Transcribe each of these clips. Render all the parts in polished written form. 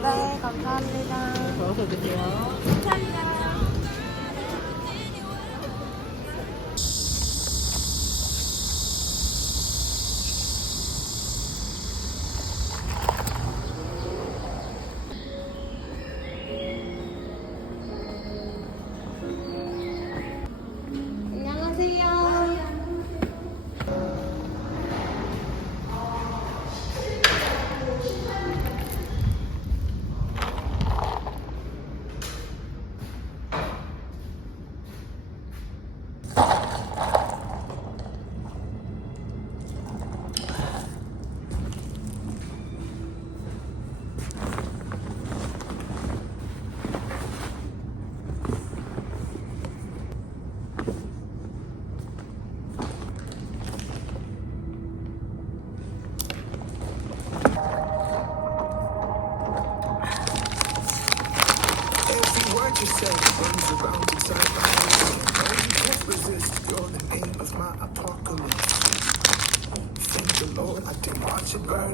네, 감사합니다. 어서 드세요. 감사합니다.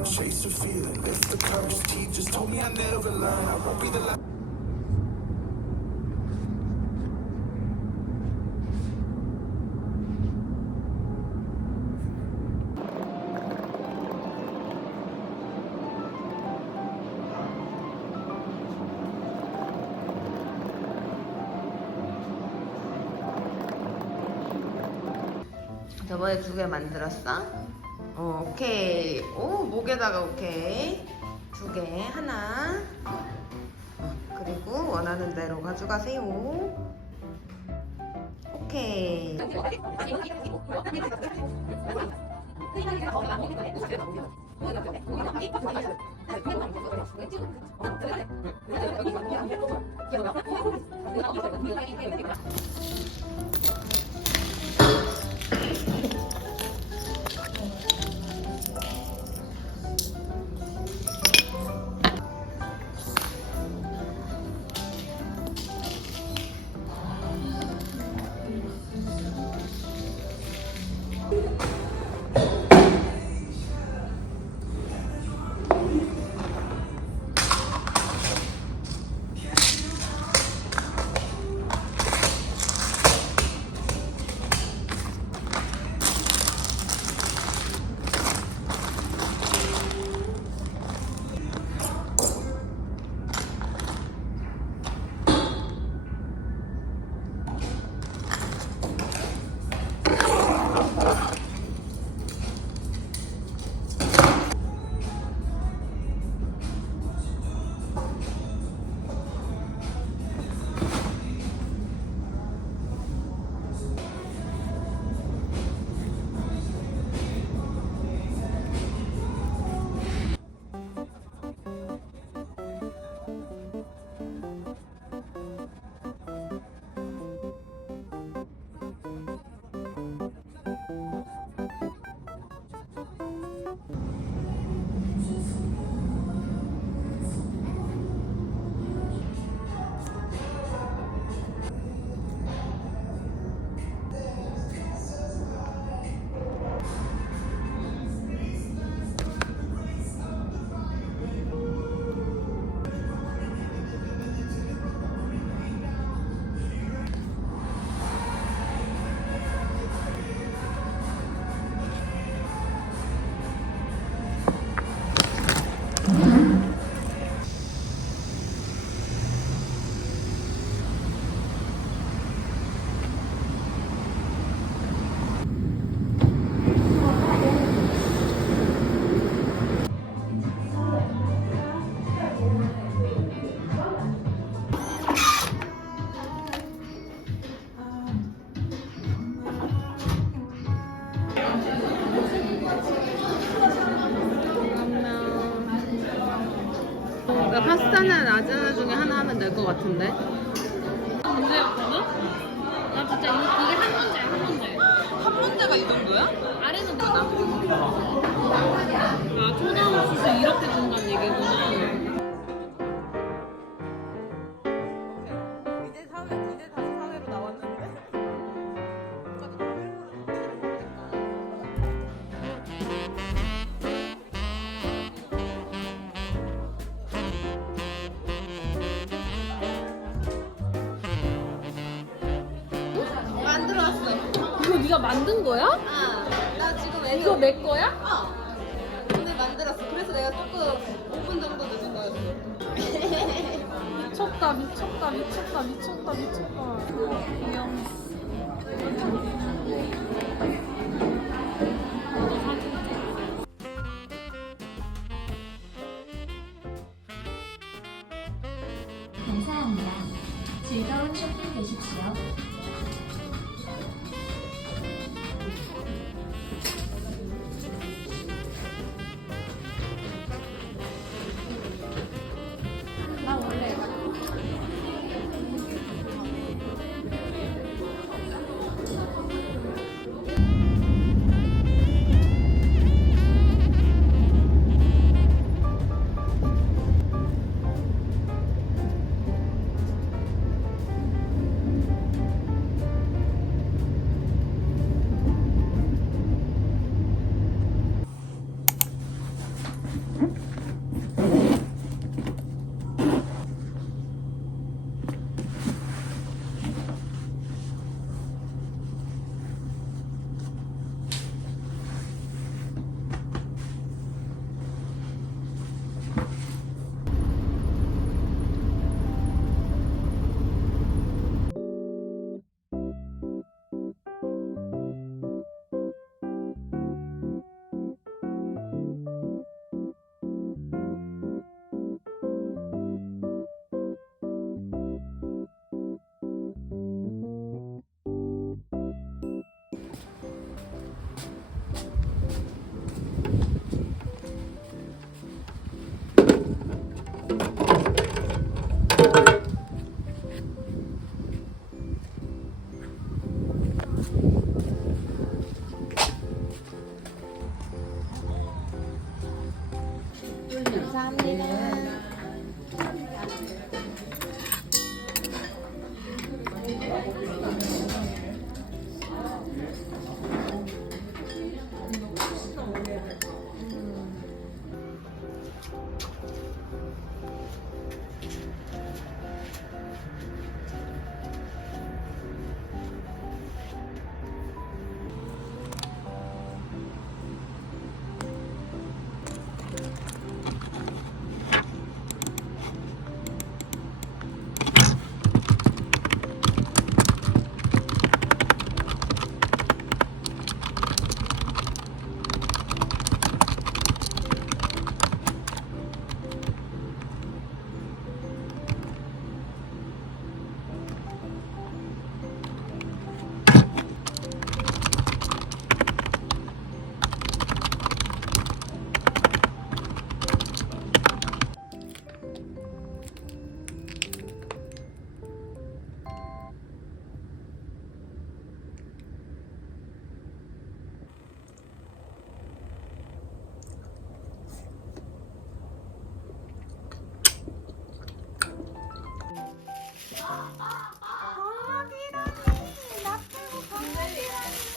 Chase the feeling, lift the curse. Teachers told me I never learn. I won't be the last. 저번에 2개 만들었어? 오케이. 오, 목에다가 오케이. 2개, 하나. 그리고 원하는 대로 가져가세요. 오케이. 나 파스타나 라자냐 중에 하나 하면 될 것 같은데. 문제였거든? 나 진짜 이게 한 문제야, 한 문제. 한 문제가 이 정도야? 아래는 뭐다? 아, 초당 옥수수 이렇게 준다는 얘기구나. 이제 다시 사회로 나왔는데. 만들어 왔어. 이거 네가 만든 거야? 나 지금 이거 내 거야? 오늘 만들었어. 그래서 내가 조금 5분 정도 늦은 거였어. 미쳤다, 미쳤다, 미쳤다, 미쳤다, 미쳤다. 감사합니다. 즐거운 쇼핑 되십시오. 나 원래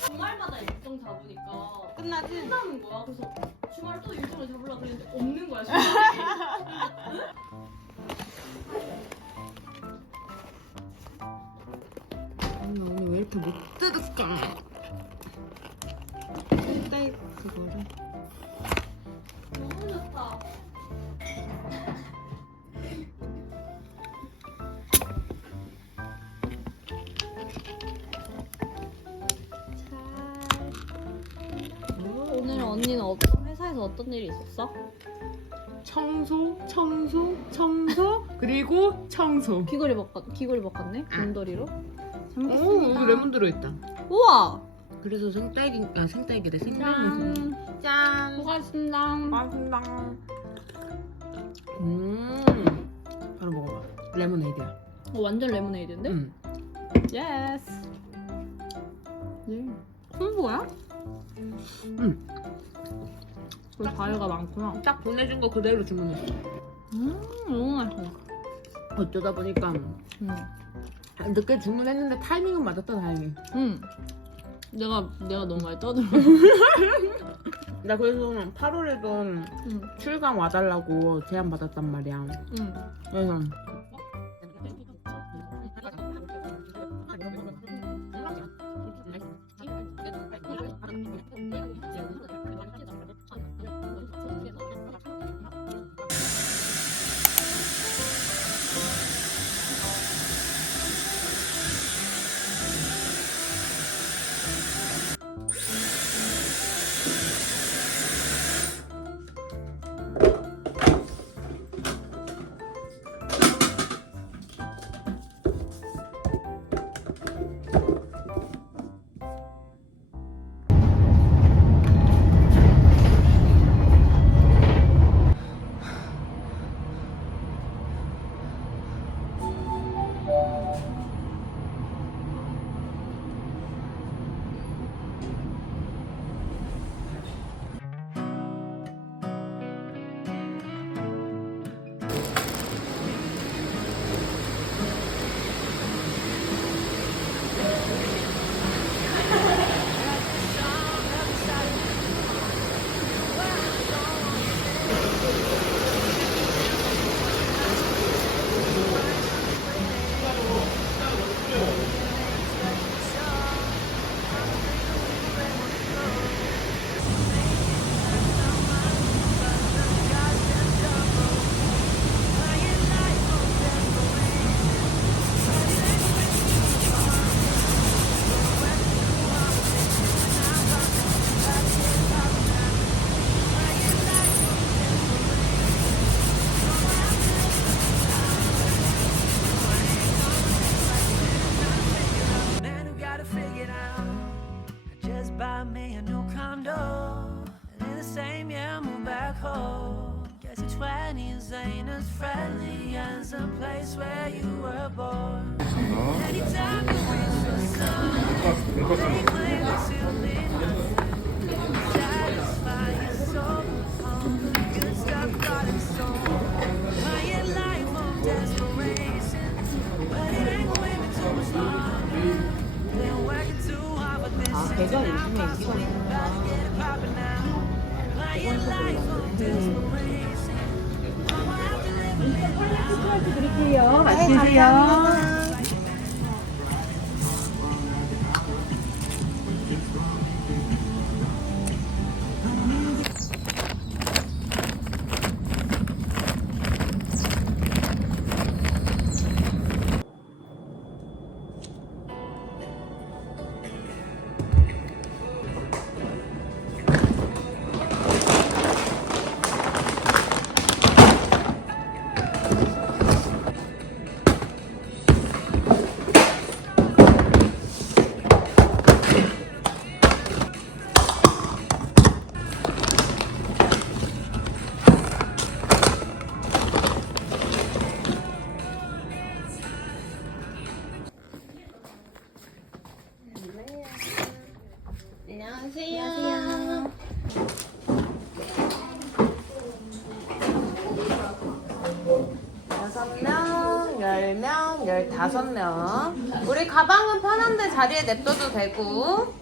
주말마다 일정 잡으니까 끝나지? 끝나는 거야. 그래서 주말 또 일정을 잡으려고 했는데 없는 거야. 아니 오늘 왜 이렇게 못 뜯을까? 일단 그거를. 너무 좋다. 오늘 언니는 회사에서 어떤 일이 있었어? 청소, 그리고 청소. 귀걸이 바꿨네? 돈더리로? 잘 오, 먹겠습니다. 여기 레몬 들어있다. 우와! 그래서 생딸기래. 짠! 짠. 수고하셨습니다. 맛있다. 레모네이드야. 완전 레모네이드인데? 응. 예스. 홍보야? 응. 그 과일가 많구나. 딱 보내준 거 그대로 주문했어. 너무 맛있어. 어쩌다 보니까 늦게 주문했는데 타이밍은 맞았다 다행히. 내가 너무 많이 떠들어. 나 그래서 8월에도 출강 와달라고 제안 받았단 말이야. 그래서 Man who got it figured out. I just bought me a new condo. And in the same year, moved back home. Guess your 20s ain't as friendly as the place where you were born. Anytime you reach for sun, they claim that you need nothing. Satisfy your soul. All the good stuff got its soul. Quiet life of desperation. But it ain't going to too much longer. Been working too hard for this shit. 계절 Now 요즘에 I'm possibly about to get it poppin' now. Quiet life of desperation. I'ma have to live a little now. 안녕하세요. 여섯 명, 10명, 15명. 우리 가방은 편한데 자리에 냅둬도 되고.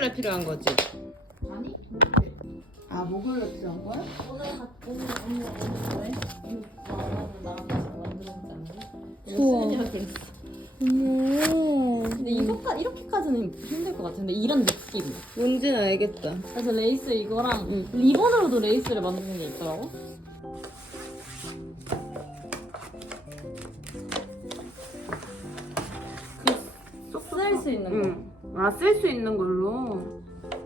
목요일날 필요한 거지? 아니? 아 목요일날 필요한 거야? 수원이라 그랬어. 어머. 근데 이렇게까지는 힘들 것 같은데 이런 느낌. 뭔지는 알겠다. 그래서 레이스 이거랑 응. 리본으로도 레이스를 만드는 게 있더라고. 쓸 수 있는 거. 응. 아 쓸 수 있는 걸로.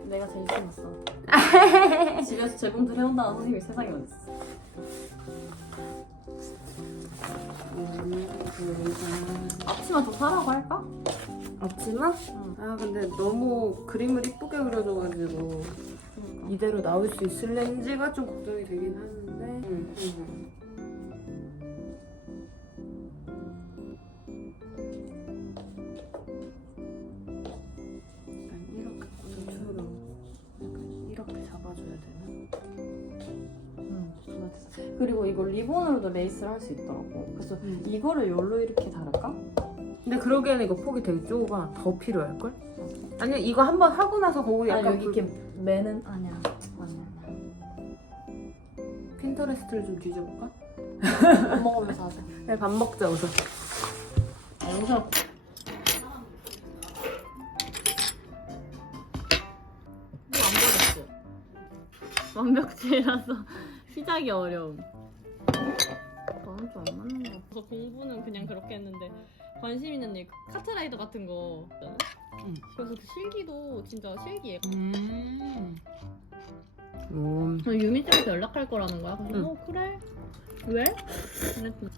내가 제일 신났어. 집에서 재봉틀 해온다는 선생님이 세상에 어딨어. 앞치마 좀 사라고 할까? 앞치마? 응. 아 근데 너무 그림을 이쁘게 그려줘가지고 이대로 나올 수 있을는지가 좀 걱정이 되긴 하는데. 응. 약간 이렇게 고정처럼 약간 이렇게 잡아줘야 되나? 응. 그리고 이거 리본으로도 레이스를 할 수 있더라고. 그래서 이거를 열로 이렇게 다를까? 근데 그러기에는 이거 폭이 되게 좁아. 더 필요할걸? 아니면 이거 한번 하고 나서 거기 아니 약간 여기 이렇게 매는 아니야. 핀터레스트를 좀 뒤져볼까? 밥 먹으면서 하자. 그냥 밥 먹자 우선. 여기서 안 버렸어. 완벽체라서 시작이 어려움. 너는 좀 안 맞는 거 같아. 공부는 그냥 그렇게 했는데 관심 있는 일 카트라이더 같은 거 있잖아? 응. 그래서 그 실기도 진짜 실기해. 유미쌤한테 연락할 거라는 거야. 그래서 응. 그래? 왜? 그랬더니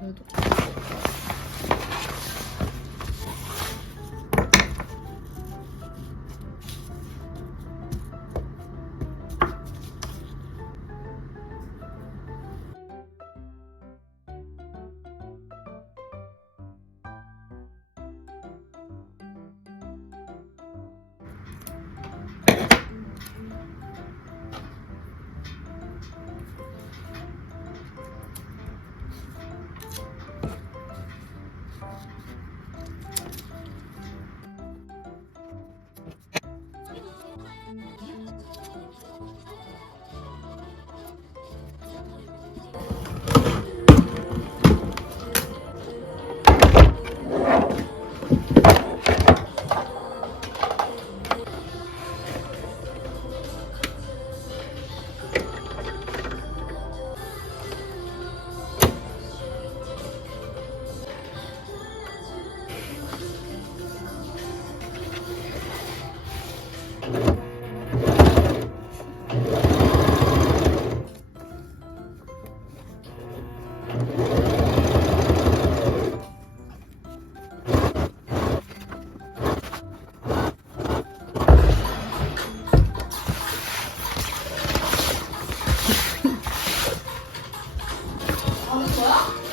그래도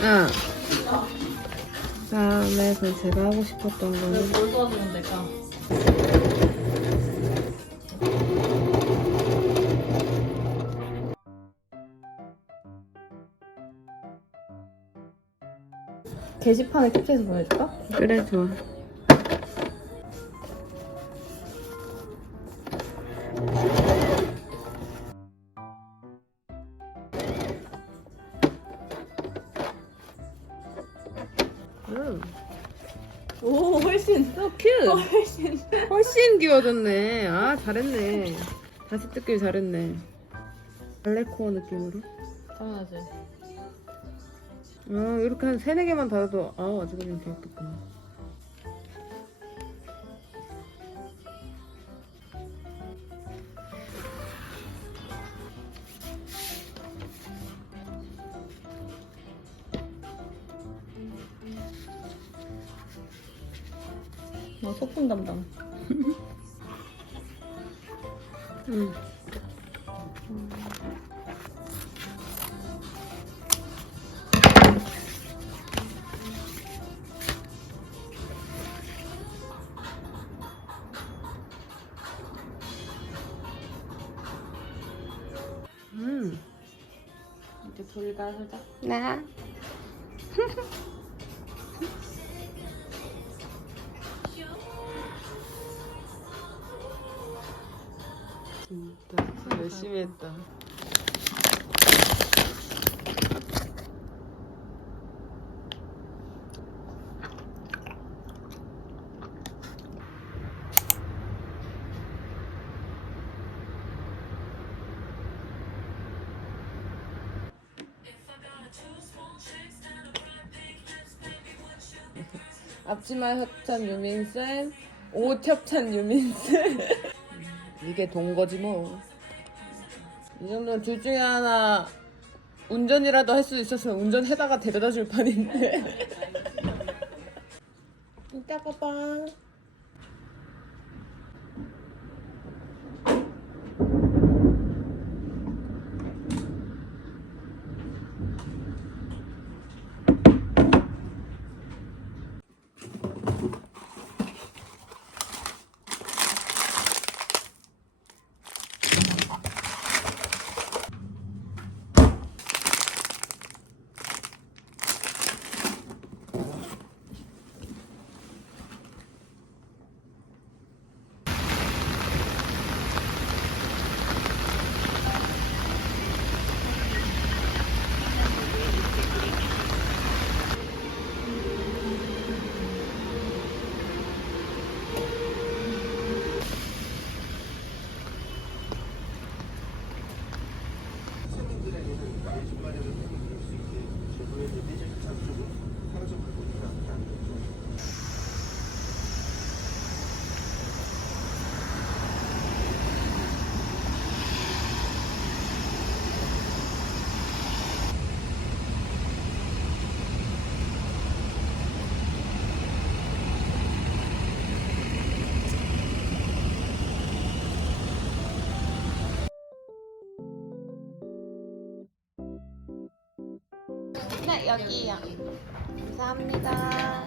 응. 그다음에 그 제가 하고 싶었던 거는 뭘 도와주면 될까? 게시판에 캡처해서 보내줄까? 그래 좋아. 오 훨씬 So cute. 훨씬 훨씬 귀여워졌네. 아 잘했네. 다시 뜯길 잘했네. 발레코어 느낌으로. 당연하지. 아 이렇게 한 3-4개만 달아도 아주 그냥 귀엽겠구나. 나 소품 담당. 응. 이렇게 돌릴까 살짝? 나. 진짜 열심히 했다. 앞치마 협찬 유민쌤, 옷 협찬 유민쌤. 이게 동거지 뭐. 이 정도면 둘 중에 하나 운전이라도 할 수 있었으면 운전해다가 데려다 줄 판인데. 이따가 봐. 네, 여기요. 감사합니다.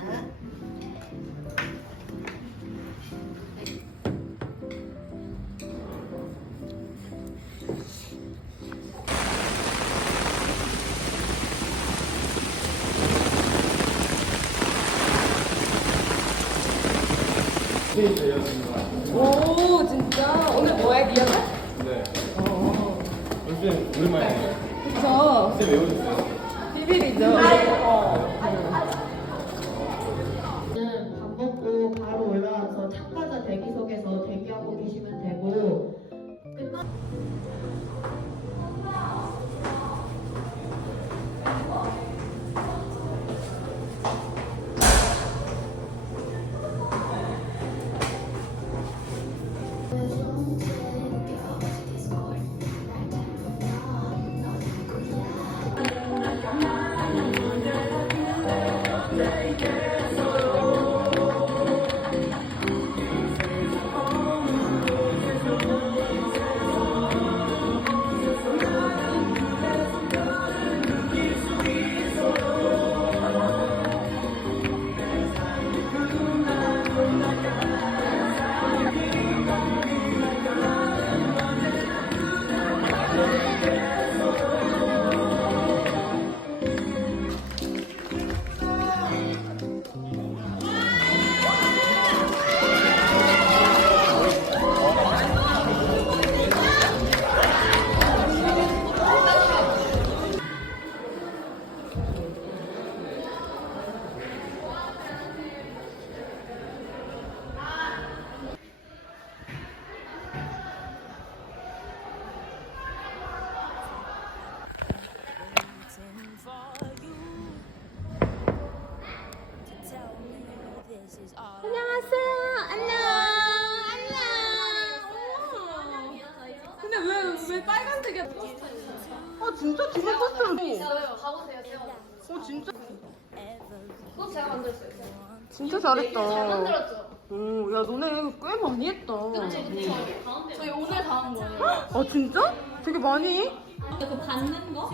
오 진짜 오늘 뭐야 기억나? 네. 요즘 오랜만에 그쵸. 쌤 외우셨어요? 비밀이죠. 밥 먹고 바로 올라와서 참가자 대기석에서 대기하고 계시면 되고 끝나 근데 왜 빨간색이야? 아 진짜 두개 떴어. 있어요. 가보세요. 진짜 그거 제가 만들었어요. 진짜 잘했다. 잘 만들었죠? 오, 야 너네 꽤 많이 했다. 저희 오늘 다 한 거예요. 아 진짜? 되게 많이? 그 받는 거?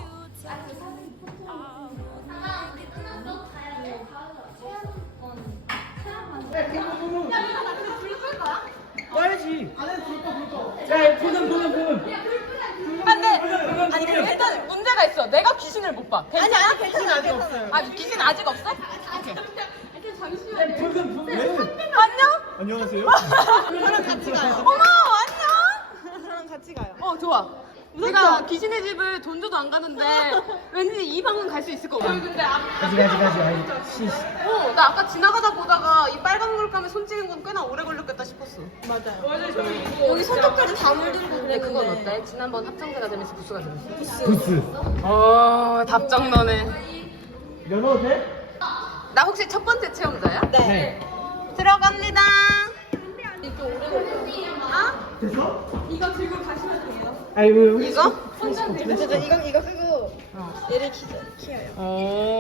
빨리. 안돼. 아니 근데 일단 문제가 있어. 내가 귀신을 못 봐. 괜찮아? 아니 귀신 아직 없어요. 아 귀신 아직 없어? 오케이. 안녕? 안녕하세요. 저랑 같이 가요. 어머 안녕. 저랑 같이 같이 가요. 좋아. 내가 귀신의 집을 돈 줘도 안 가는데 왠지 이 방은 갈 수 있을 것 같아. 근데 가지. 나 아까 지나가다 보다가 이 빨간 물감에 손 찍은 건 꽤나 오래 걸렸겠다 싶었어. 여기 손톱까지 다 물들고 근데 그랬는데. 그건 어때? 지난번 합창제가 되면서 부스가 되면서. 부스. 답정너네. 열어도 돼? 나 혹시 첫 번째 체험자야? 네. 들어갑니다. 됐어? 이거 들고 가시면 돼요. 아이고. 이거? 이거 끄고 얘를 키워요.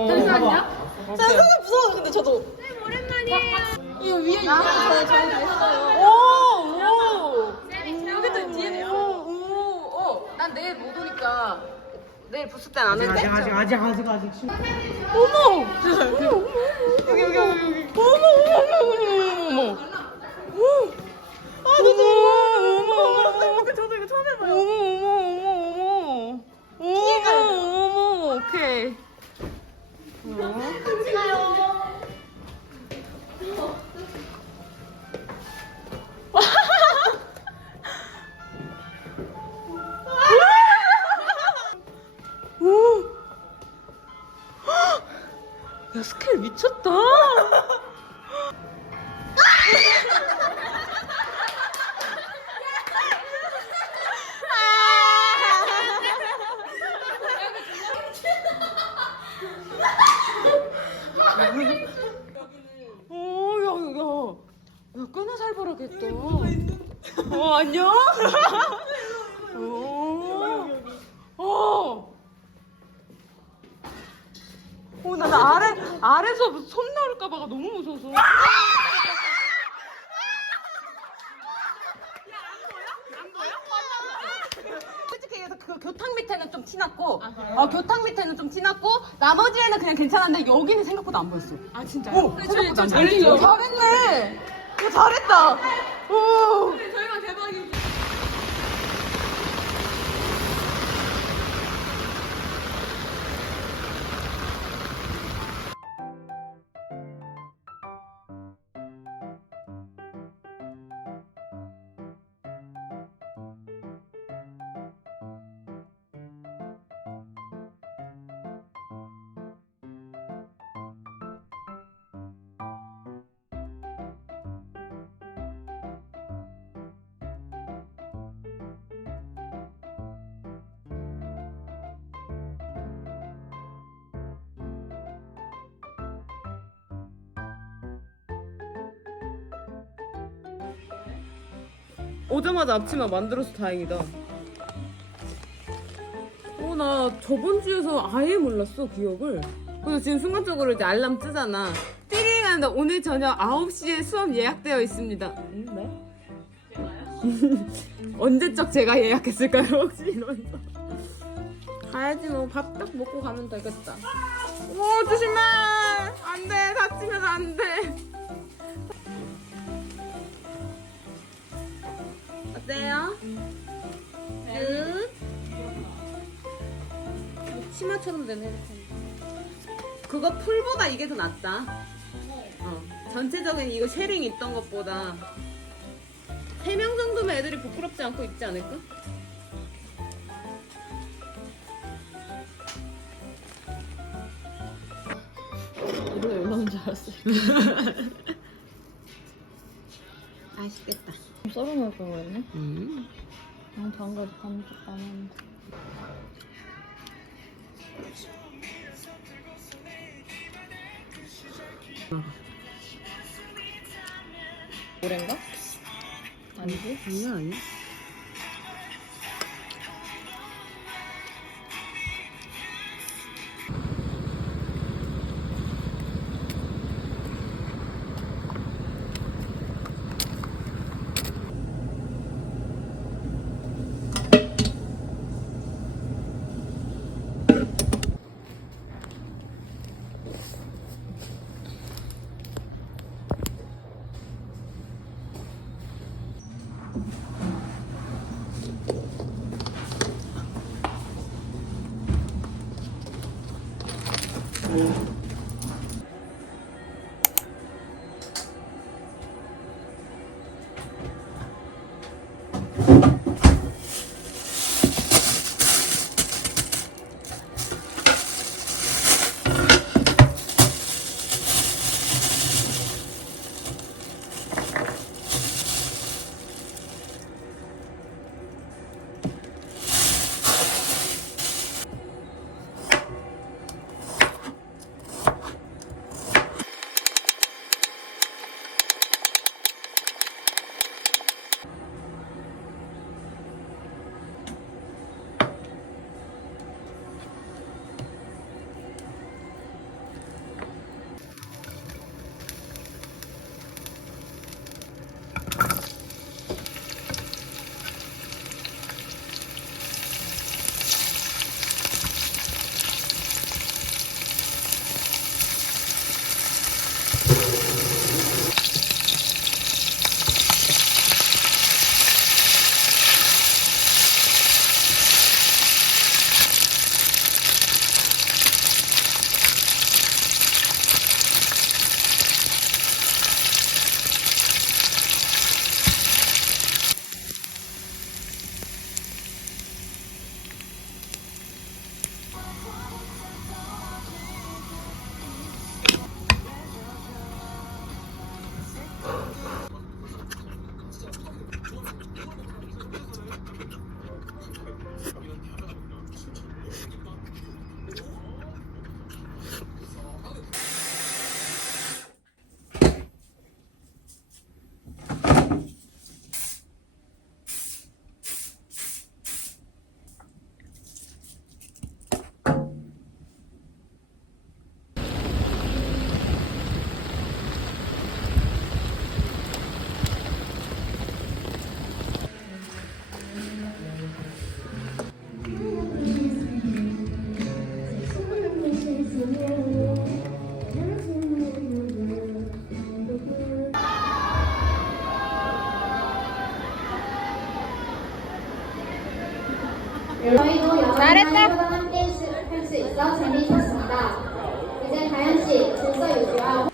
잠시만요. 저는 무서워 근데 저도. 오랜만이에요. 이거 위에 있어요. 저는 했어요. 여기도 뒤에 난 내일 못 오니까 내일 부스 때는 안 오는데. 아직. 어머! 여기. 어머! 아, 너 어머! 저도 이거 처음 해봐요. 어머! 오케이. 같이 가요. 야, 스케일 미쳤다. 야, 꽤나 살벌하겠다. 안녕? 나는 아래서 손 나올까봐가 너무 무서워서. 솔직히 얘기해서 그 교탁 밑에는 좀 티났고, 교탁 밑에는 좀 티났고, 나머지에는 그냥 괜찮은데 여기는 생각보다 안 보였어. 아 진짜요? 생각보다 안 보였어. 잘했네. 잘했다. 오. 저희가 대박이지. 오자마자 앞치마 만들어서 다행이다. 나 저번 주에서 아예 몰랐어, 기억을. 그래서 지금 순간적으로 이제 알람 뜨잖아. 띠링 하는데 오늘 저녁 9시에 수업 예약되어 있습니다. 네? 언제적 제가 예약했을까요, 혹시 이러면서. 가야지 뭐. 밥 딱 먹고 가면 되겠다. 오, 조심해! 안 돼! 다치면 안 돼! 어때요? 굿. 치마처럼 되네. 그거 풀보다 이게 더 낫다. 전체적인 이거 쉐링 있던 것보다 3명 정도면 애들이 부끄럽지 않고 입지 않을까? 이거 올라온 줄 알았어. 맛있겠다. 썰어놓을 걸 그랬네. 방금 안 노래인가? 아니지? 아니야. 저희도 여러 나이보다 함께 할 수 있어 재미있었습니다. 이제 다현 씨 질서 유지와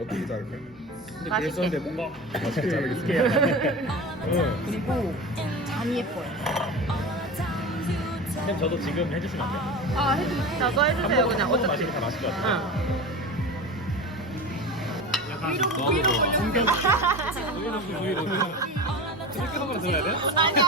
어떻게 자를까? 근데 그랬었는데 뭔가 맛있게 자르겠어요. 그리고 잔이 예뻐요. 그냥 저도 지금 해주시면 안 돼요? 아 저도 해주세요 그냥 어차피 마시고 다 마실 것 같아요. 약간 위로 숨겨 위로 이렇게 한번 들어야 돼요? 아니요.